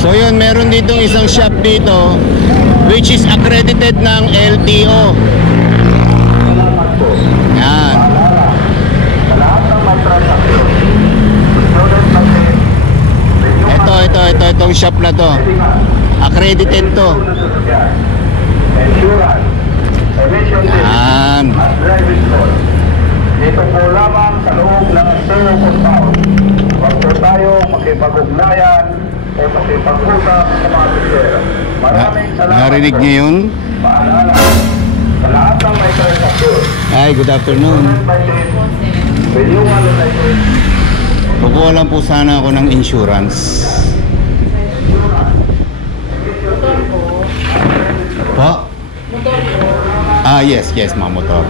So yun, meron ditong isang shop dito which is accredited ng LTO. Yan. Itong shop na to accredited to. Yan. Dito po lamang sa loob ng Sero Compound. Huwag po tayo makipag-ugnayan o makipag-usap sa mga pisera. Maraming salamat. Narinig niyo yun? Paalala, sa lahat ng may transaksyon. Hi, good afternoon. Kukuha lang po sana ako ng insurance. Po? Ah, yes, mga motor.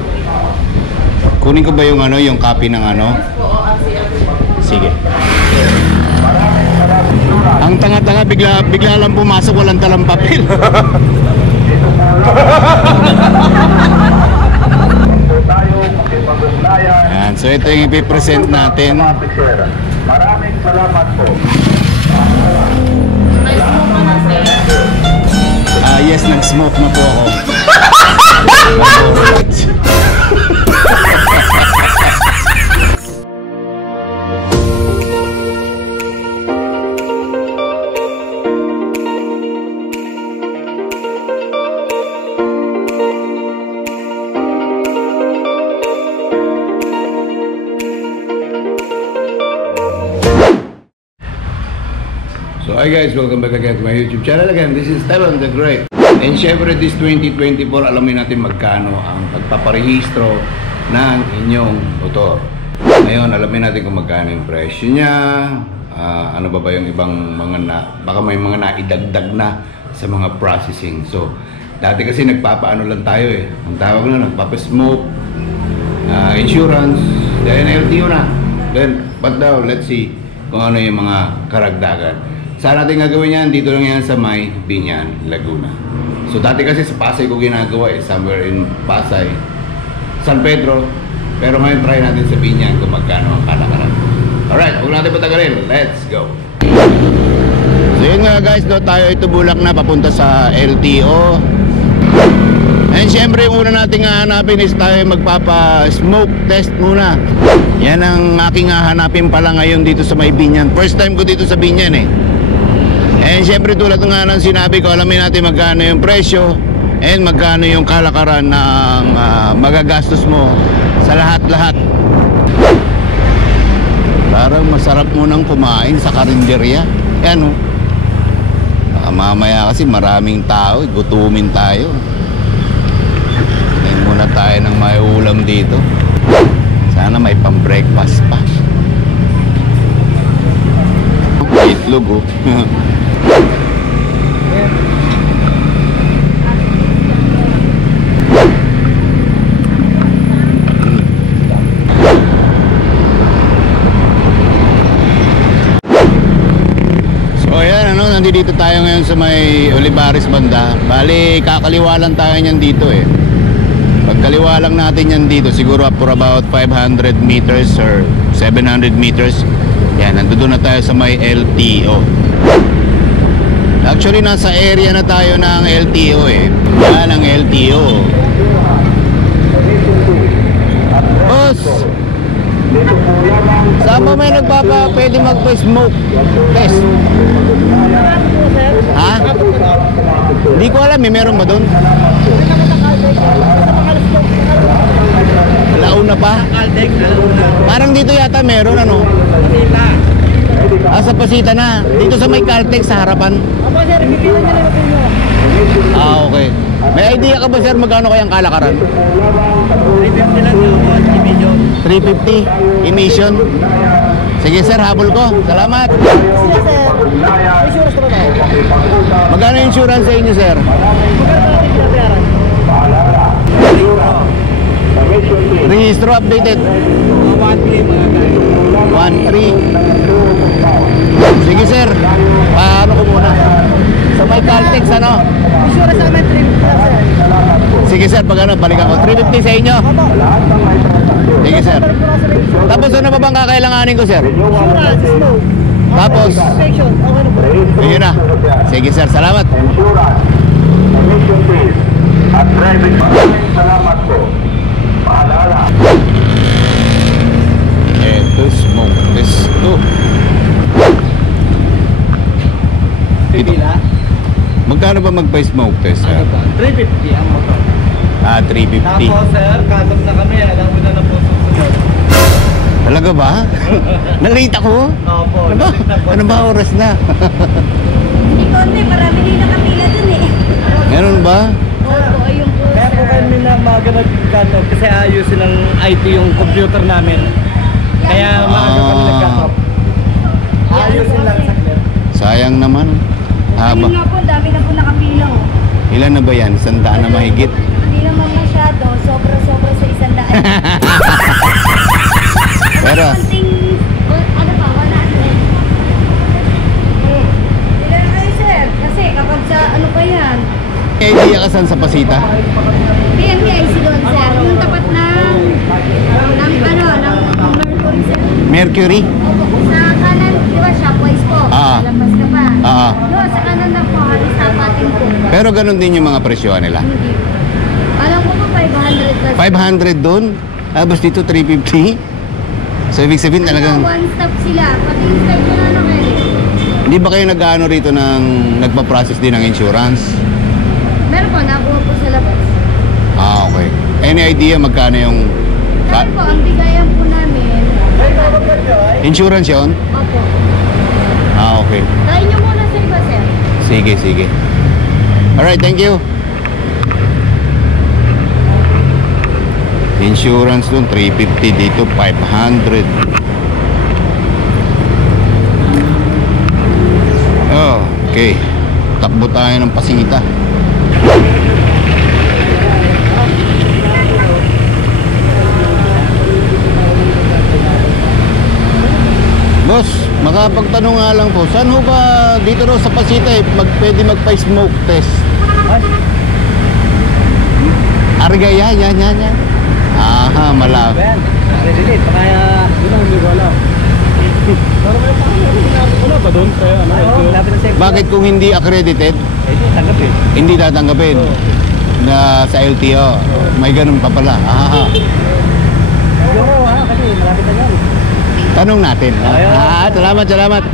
Kunin ko ba yung ano, yung copy ng ano? Sige. Ang tanga-tanga bigla lang pumasok, walang dalang papel. Yan, so ito yung ipipresent natin. Maraming salamat po. Ah, yes, nag-smoke na po ako. So hi guys, welcome back again to my YouTube channel again. This is Esteban the Great. And syempre this 2024, alamin natin magkano ang pagpaparehistro ng inyong motor. Ngayon, alamin natin kung magkano yung presyo niya. Ano ba yung ibang mga baka may mga naidagdag na sa mga processing. So, dati kasi nagpapaano lang tayo eh. Ang tawag na, nagpapasmoke, insurance, then LTO na. Then, but now, let's see kung ano yung mga karagdagan. Saan natin gagawin yan? Dito lang yan sa may Biñan, Laguna. So dati kasi sa Pasay ko ginagawa eh. Somewhere in Pasay, San Pedro. Pero ngayon try natin sa Biñan kung magkano ang kalakaran. Alright, huwag natin patagalin. Let's go! So yun nga guys, tayo itubulak na papunta sa LTO. And syempre yung una natin hahanapin is tayo magpapa-smoke test muna. Yan ang aking hahanapin pala ngayon dito sa may Biñan. First time ko dito sa Biñan eh. And syempre tulad nga ng sinabi ko, alamin natin magkano yung presyo and magkano yung kalakaran ng magagastos mo sa lahat-lahat. Parang masarap munang kumain sa karinderya. Yan o. Mamaya kasi maraming tao, gutumin tayo. Tingin muna tayo ng may ulam dito. Sana may pang-breakfast pa. Itlog oh. Nandito tayo ngayon sa may Olivares banda. Bali, kakaliwa lang tayo niyan dito eh. Pagkaliwa lang natin yan dito, siguro for about 500 meters or 700 meters. Yan, nandun na tayo sa may LTO. Actually, nasa area na tayo ng LTO eh. Yan ang LTO. Boss! Saan ba may pwede magpa-smoke test? Ha? Hindi ko alam eh, meron ba doon? Launa pa? Parang dito yata meron ano? Sa Pasita na. Dito sa may Caltex sa harapan. Okay. May idea ka ba sir magkano kayang kalakaran? 350 lang yung emission. 350 emission. Sige sir, habol ko. Salamat. Magkano yung insurance sa inyo sir? Registro updated. 1.3. Sige sir, paano ko muna? So may Caltex ano? Insurance namin 350 sir. Sige sir, pag ano, balik ako. 350 sa inyo? Sige sir. Tapos ano pa bang kakailanganin ko sir? Insurance, smoke. Tapos, Inspection, okay na po. ayun na. Sige sir, salamat. Insurance, emission fees, at driving. Maraming salamat po. Paalala. Eto, smoke test to. Pipila? Magkano ba magpa-smoke test? Ano Sir? ba? 350 ang motor. Ah, 350. Tapos sir, cut-off na kami. Alam mo na po susunod. Talaga ba? Nalate ako? Opo. Ano ba? Ano ba oras na? Hindi konti, marami din nakapila dun eh. Meron ba? Opo, ayun po. Kaya po kami na maaga nag-cut-off kasi ayusin ng IT yung computer namin. Kaya maaga kami nag-cut-off. Ayusin lang sa clear. Sayang naman. Haba. Ayun nga po, dami na po nakapila oh. Ilan na ba yan? 100 na mahigit? Hindi naman masyado, sobra-sobra sa 100. Pero, Konting, ano pa, 100. Ilan na kayo sir? Kasi kapag sa ano pa yan? may idea ka saan sa Pasita? PMPIC doon sir, yung tapat ng Mercury sir. Mercury? Opo, sa kanan, di ba shopwise po? Ah. Lampas ka pa. Ah. No, sa kanan lang po, halos tapatin po. Pero ganun din yung mga presyohan nila. Hindi. Alam ko po 500 plus. 500 doon? Tapos dito 350? So ibig sabihin talagang, One stop sila, pati yung style ko na ano kayo. hindi ba kayo nag-ano rito ng nagpa-process din ng insurance? Meron po, nakuha po sa labas. Ah, okay. Any idea magkano yung Kaya po, ang bigayan po namin. insurance yun? Opo. Ah, okay. Try nyo muna sa iba, sir. Sige, sige. Alright, thank you. Insurance dun, 350 dito, 500. Oh, okay. Takbo tayo ng Pasita. Boss, makapagtanong nga lang po, saan ho ba dito raw sa Pasita pwede magpa-smoke test? Argaya, yan. Aha, malap. Ben, relate. Kaya, yun ang hindi ko alam. Pero may wala ba doon? Kaya ano? Oo, lapit na safety. Bakit kung hindi accredited, Hindi, tanggap eh. hindi tatanggapin na sa LTO? May ganun pa pala. Aha. Oo, ha, kasi malapit na yan. Tanong natin. Ayun. Salamat.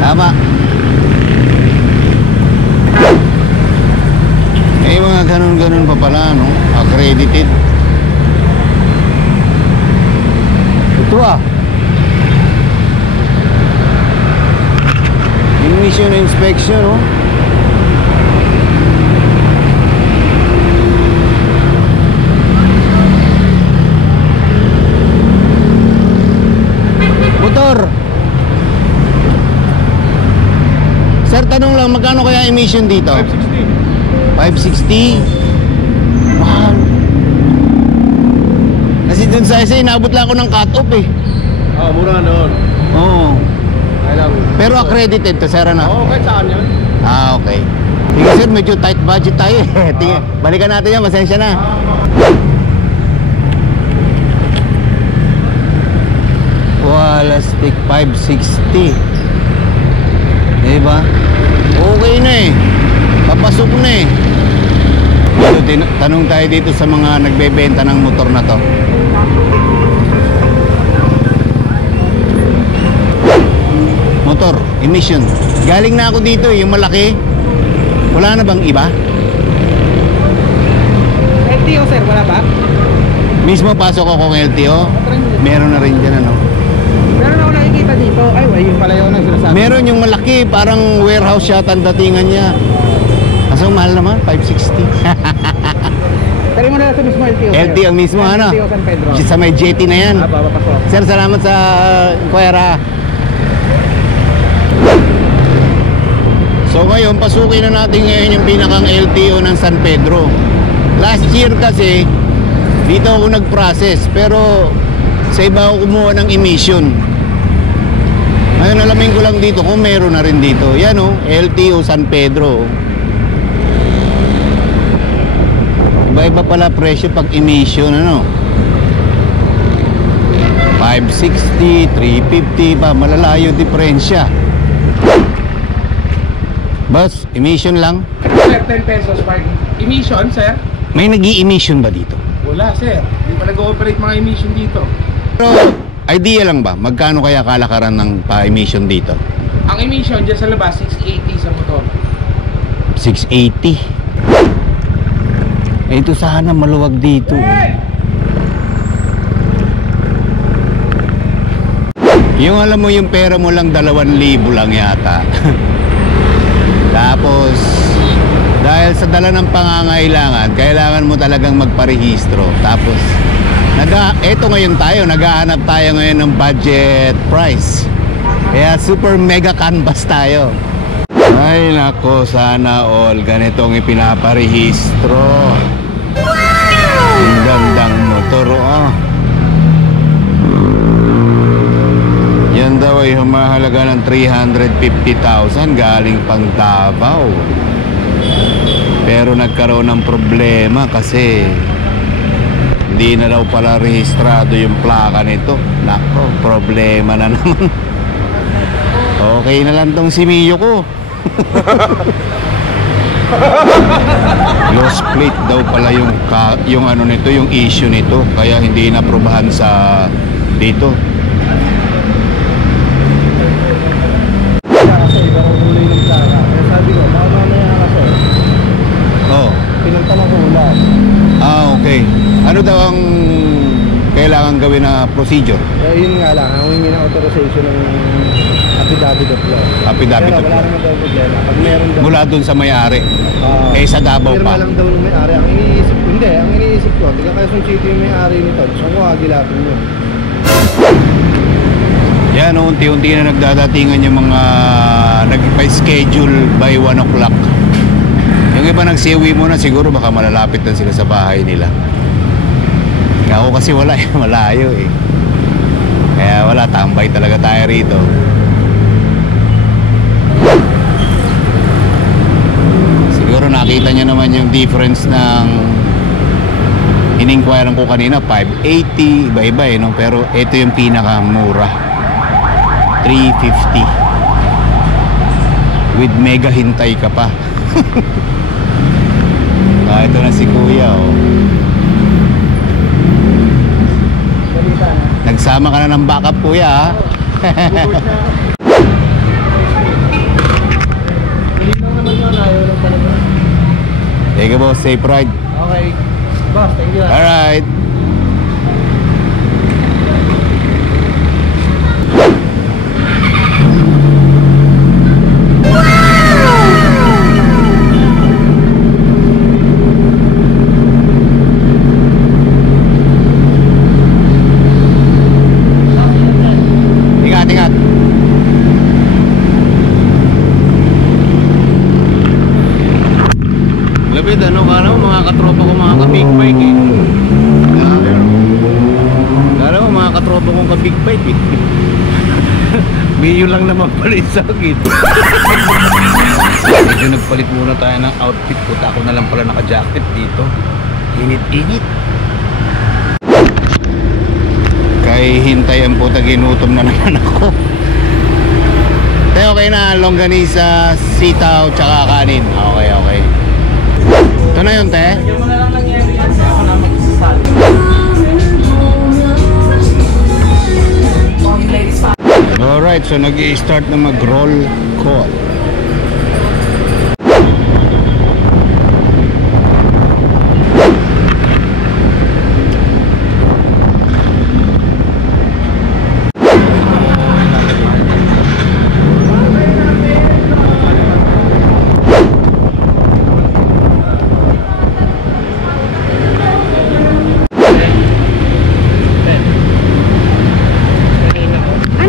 Tama. Eh, mga ganun-ganun pa pala, no? Accredited. Ito Emission inspection, no? Motor. Sir, tanong lang, magkano kaya emission dito? 560. Mahal. Kasi dun sa isa, inabot lang ako ng cut-off eh. Mura noon. Oo. Kailang. Pero accredited to, sir, ano? Oo, kahit saan yun. Ah, okay. Sige, sir, medyo tight budget tayo eh. Balikan natin yan, masensya na. Wala stick 560. Diba? Okay na eh. Papasok na eh. Dito, tanong tayo dito sa mga nagbebenta ng motor na to. Motor, emission. Galing na ako dito eh, yung malaki. Wala na bang iba? LTO sir, wala ba? Mismo pasok ako ng LTO. Meron na rin dyan, ano? Meron ako nakikita dito. Ay, yun pala yun ang sinasabi. Meron yung malaki, parang warehouse siya, tandatingan niya. Kaso mahal naman, 560. Tari mo na sa mismo LTO. LTO mismo, ano? LTO San Pedro. Sa may jetty na yan. Papasok. Sir, salamat sa kuwera. So ngayon, pasukin na natin ngayon yung pinakang LTO ng San Pedro. Last year kasi, dito ako nag-process, pero sa iba ako kumuha ng emission. Ngayon, alamin ko lang dito kung meron na rin dito. Yan o, LTO San Pedro. Iba-iba pala presyo pag emission, ano? 560, 350 pa, malalayo diferensya. Boss, emission lang? Sir, 10 pesos parking. Emission, sir? May nag-i-emission ba dito? Wala, sir. Hindi pa nag-ooperate mga emission dito. Pero idea lang ba? Magkano kaya kalakaran ng pa-emission dito? Ang emission dyan sa labas, 680 sa motor. 680. Eh, ito sana maluwag dito. Yung alam mo yung pera mo lang 2,000 lang yata. Tapos dahil sa dala ng pangangailangan, kailangan mo talagang magparehistro. Tapos eto ngayon tayo, naghahanap tayo ngayon ng budget price. Kaya super mega canvas tayo. Ay nako, sana all ganitong ipinaparehistro. Ang gandang motor, oh. Yan daw ay humahalaga ng 350,000 galing pang Davao. Pero nagkaroon ng problema kasi hindi na daw pala rehistrado yung plaka nito. Nako, problema na naman. Okay na lang tong si Mio ko. Lost plate daw pala yung ano nito, yung issue nito, kaya hindi naprobahan sa dito. Kasi ibang kulay ng plaka. Kaya sabi ko, baka mamaya kasi. Oh. Pinunta ng ulan. Ah, okay. Ano daw ang kailangan gawin na procedure? Kaya yun nga lang, ang humingi ng authorization ng affidavit of law. Affidavit of Pero wala law. naman daw problema. Pag meron daw... Mula dun sa may-ari. Sa Davao Pirma pa. lang daw ng may-ari. Ang iniisip ko, tiga Quezon City yung may-ari nito. Saan ko agilapin yun? Yan, unti-unti na nagdadatingan yung mga nagpa-schedule by 1 o'clock. Yung iba nagsiuwi muna, siguro baka malalapit na sila sa bahay nila. Ako kasi wala eh, malayo eh. Kaya wala, tambay talaga tayo rito. Siguro nakita niyo naman yung difference ng in-inquirean ko kanina, 580, iba-iba eh, no? Pero ito yung pinakamura, 350 with mega hintay ka pa. Ito na si kuya, oh. Nagsama ka na ng backup, kuya, ha? Hindi lang naman yun, ayaw lang talaga. Thank you, boss. Safe ride. Okay. Boss, thank you. Alright. Ingat. Lapit, ano ka naman, mga katropa ko, mga ka-big bike eh. Kala mo, mga katropa kong ka-big bike eh. Biyo lang naman palit sa akin. Medyo nagpalit muna tayo ng outfit ko. Ako na lang pala naka-jacket dito. Init-init. Kay hintayan po, ginutom na naman ako. Te, okay na, longganisa, sitaw, tsaka kanin. Okay. Ito na yun, te. Lagyan mo na lang ng yelo yan, kaya ako na magsasali. Alright, so nag-i-start na mag-roll call.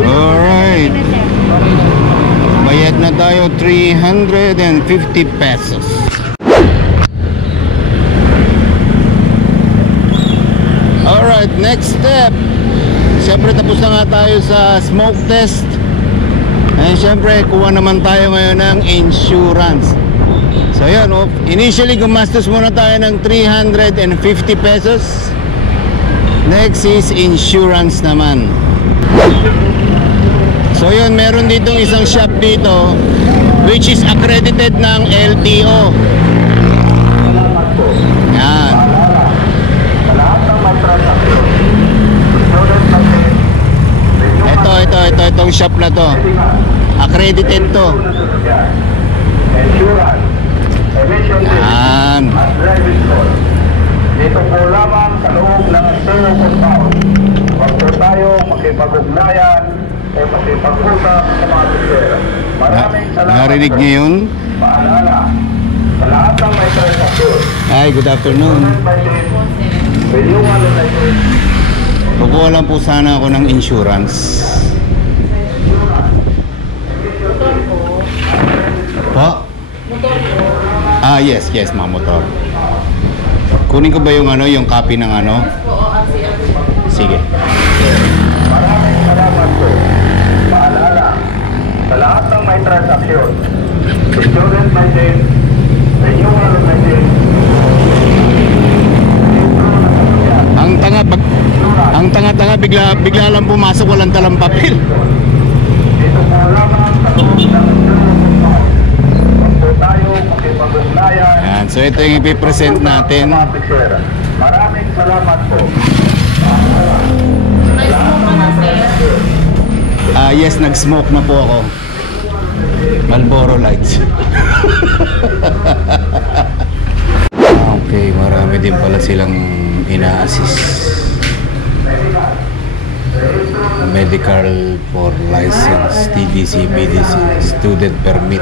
Alright. Bayad na tayo 350 pesos. Alright, next step. Siyempre tapos na nga tayo sa smoke test. And siyempre kuha naman tayo ngayon ng insurance. So yun, initially gumastos muna tayo ng 350 pesos. Next is insurance naman. So yun, meron ditong isang shop dito which is accredited ng LTO. Salamat po. Yan. Paalala, sa lahat ng may transaksyon, insurance natin, Itong shop na to. Accredited to. insurance, emission bill, Yan. at driving code. Dito po lamang sa loob ng Sero Compound. Huwag po tayong makipag-ugnayan o makipag-usap sa mga pisera. Maraming salamat. Narinig niyo yun? Paalala, sa lahat ng may transaksyon, Hi, good afternoon. bilyungan natin. Kukuha lang po sana ako ng insurance. Po? Ah, yes, mga motor. Kunin ko ba yung yung copy ng Sige. Maraming salamat po. Paalala, sa lahat ng may transaksyon, insurance natin, renewal natin, Ang tanga bigla lang pumasok, walang dalang papel. dito po lamang sa loob ng Sero Compound. Huwag po tayo makipag-ugnayan. Yan, so ito yung ipipresent natin. Mga pisera. Maraming salamat po. Yes, nag-smoke na po ako. Marlboro Lights. Okay, marami din pala silang ina-assist. Medical for license, TDC, BDC, student permit,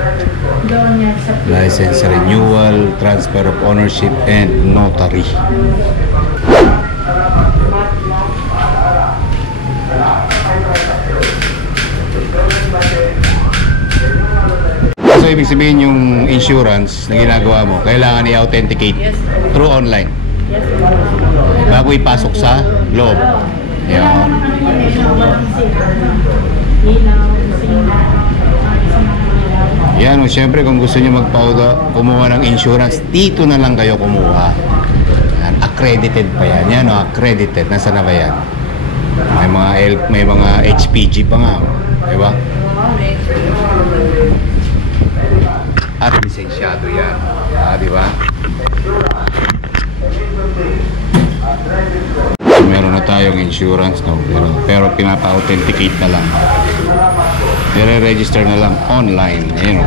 license renewal, transfer of ownership, and notary. So ibig sabihin yung insurance na ginagawa mo, kailangan i-authenticate through online bago ipasok sa loob. Yan. Yan, o syempre kung gusto nyo kumuha ng insurance, dito na lang kayo kumuha. Yan, accredited pa yan. Yan o, accredited. Nasaan na ba yan? May mga HPG pa nga. Diba? At lisensyado yan. Diba? Meron na tayong insurance, no? Pero pinapa-authenticate na lang. Nire-register na lang online. Ayun.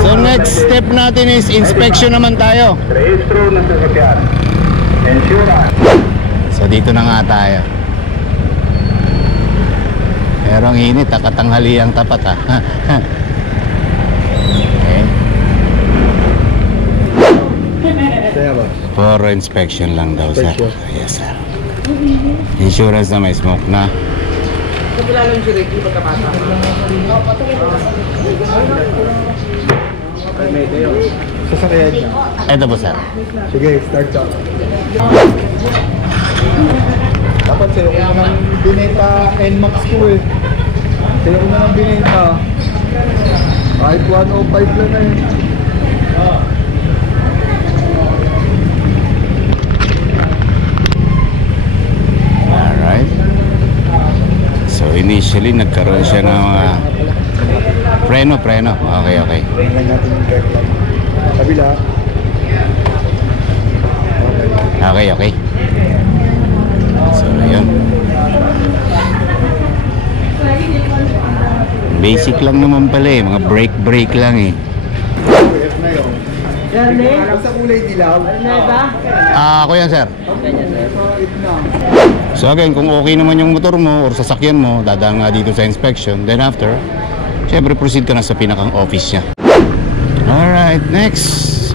So next step natin is inspection naman tayo. Rehistro ng sasakyan. Insurance. So dito na nga tayo. Pero ang init, katanghali ang tapat ha. Okay. For inspection lang daw sir. Yes sir. Insurance na may smoke na. Nakilala yung si Ricky pagkabata. Sasakyan niya. Ito po sir. Sige, start ka. Dapat sa'yo ko na ng binenta NMAX ko eh. Sa'yo ko na ng binenta. Kahit 105 lang na yun. Alright. So initially nagkaroon siya ng preno. Okay. Tingnan natin yung track lang. Kabila. Okay. So ayun. Basic lang naman pala eh. Mga brake lang eh. F na yun. Basta kulay dilaw. Ako yan sir. F na. So again, kung okay naman yung motor mo or sasakyan mo, dadaan nga dito sa inspection. Then after, syempre proceed ka na sa pinakang office niya. Alright, next.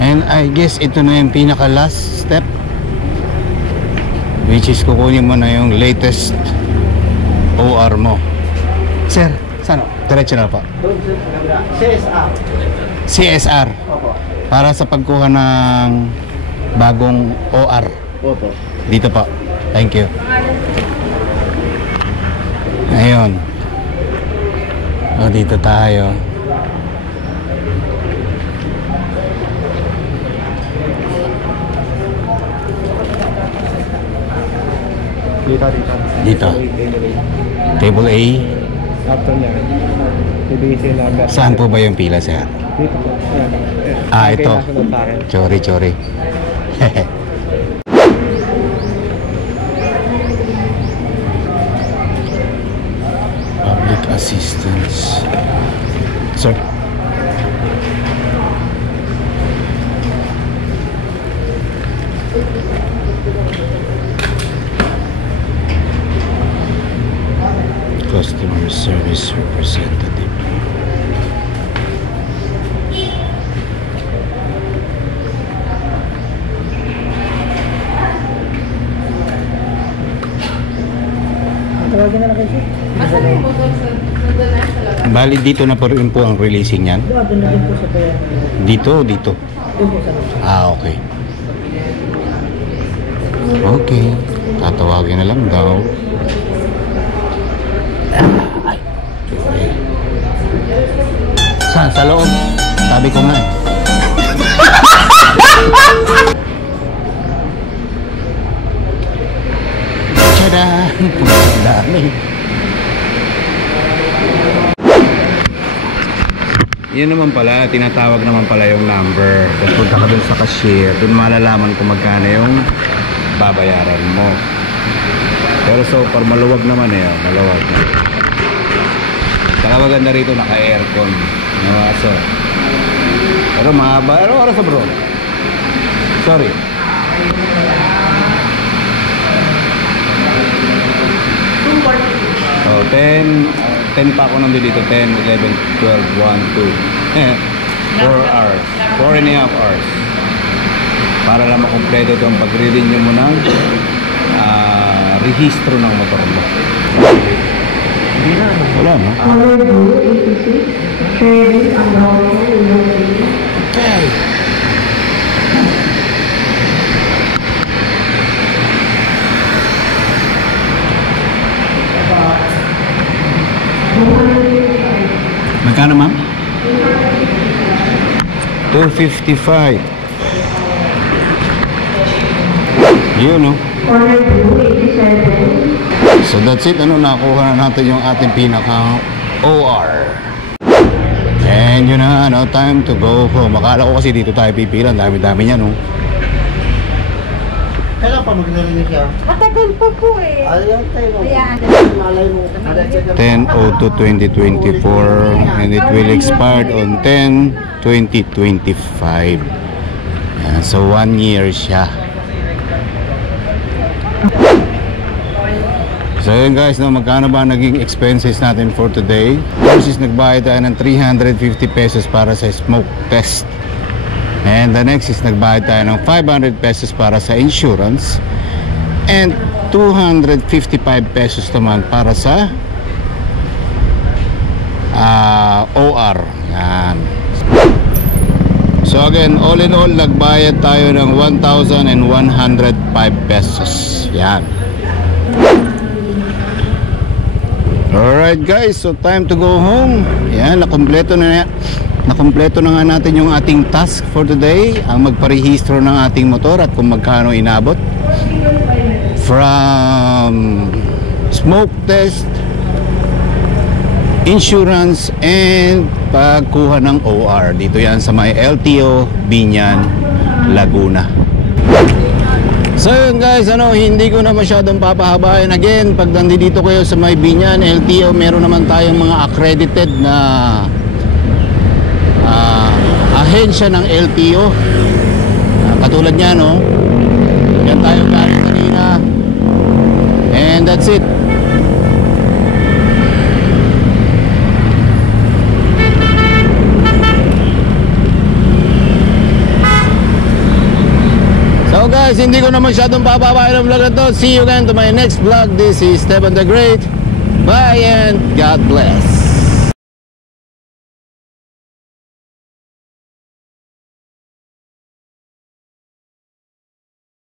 And I guess ito na yung pinaka last step, which is kukunin mo na yung latest OR mo. Sir, saan? Diretso na po. CSR. Para sa pagkuha ng bagong OR. Opo. Dito po. Thank you. Ayun. O, dito tayo. Dito. Dito. Table A. After niya, PBC number. Saan po ba yung pila, sir? Dito po. Ayan. Ah, Okay, ito. nasunod sa akin. Chori. Public assistance. Sir. Customer service representative. Tawagin na lang kayo, sir. Asan yung motor sa nandun na sa labas? Bali dito na po rin po ang releasing niyan. Doon na din po sa kaya. Dito. Doon po sa Okay. Okay. Tatawagin na lang daw. Ay. Okay. Saan? Sa loob? Sabi ko nga eh. Tada! Ang dami. Yun naman pala, tinatawag naman pala yung number. Tapos punta ka dun sa cashier, dun malalaman kung magkano yung babayaran mo. Pero so far maluwag naman eh, maluwag. Saka maganda rito, naka-aircon. So, pero mahaba. Ano oras bro? Sorry. Oh, 10 pa ako nandun dito. 10, 11, 12, 1, 2 4 hours 4.5 hours para lang makumpleto itong pagre-renew mo ng rehistro ng motor mo. Wala no? Magkano ma'am? 255. Yun no? So that's it. Ano, nakuha na natin yung ating pinaka OR. And yun na, ano, time to go home. Akala ko kasi dito tayo pipila. Dami-dami niya no? Kailan pa maglilinis siya? Matagal pa po eh. Ayaw tayo. Ayan. Malay mo. 10/02/24 and it will expire on 10/20/25. Yan, so 1 year siya. So yun guys, no, magkano ba naging expenses natin for today? First is nagbayad tayo ng 350 pesos para sa smoke test. And the next is nagbayad tayo ng 500 pesos para sa insurance. And 255 pesos naman para sa OR. Yan. So again, all in all, nagbayad tayo ng 1,105 pesos. Yan. Alright guys, so time to go home. Yan, nakumpleto na nga natin yung ating task for today. Ang magparehistro ng ating motor at kung magkano inabot. From smoke test, insurance, and pagkuha ng OR. Dito yan sa may LTO, Binyan, Laguna. So yun guys, ano, hindi ko na masyadong papahabain. Again, pag nandito kayo sa may Binyan, LTO, meron naman tayong mga accredited na ahensya ng LTO. Katulad niya, no? Yan tayo galing kanina. And that's it. So guys, hindi ko na masyadong papabayan ang vlog na to. See you again to my next vlog. This is Esteban the Great. Bye and God bless.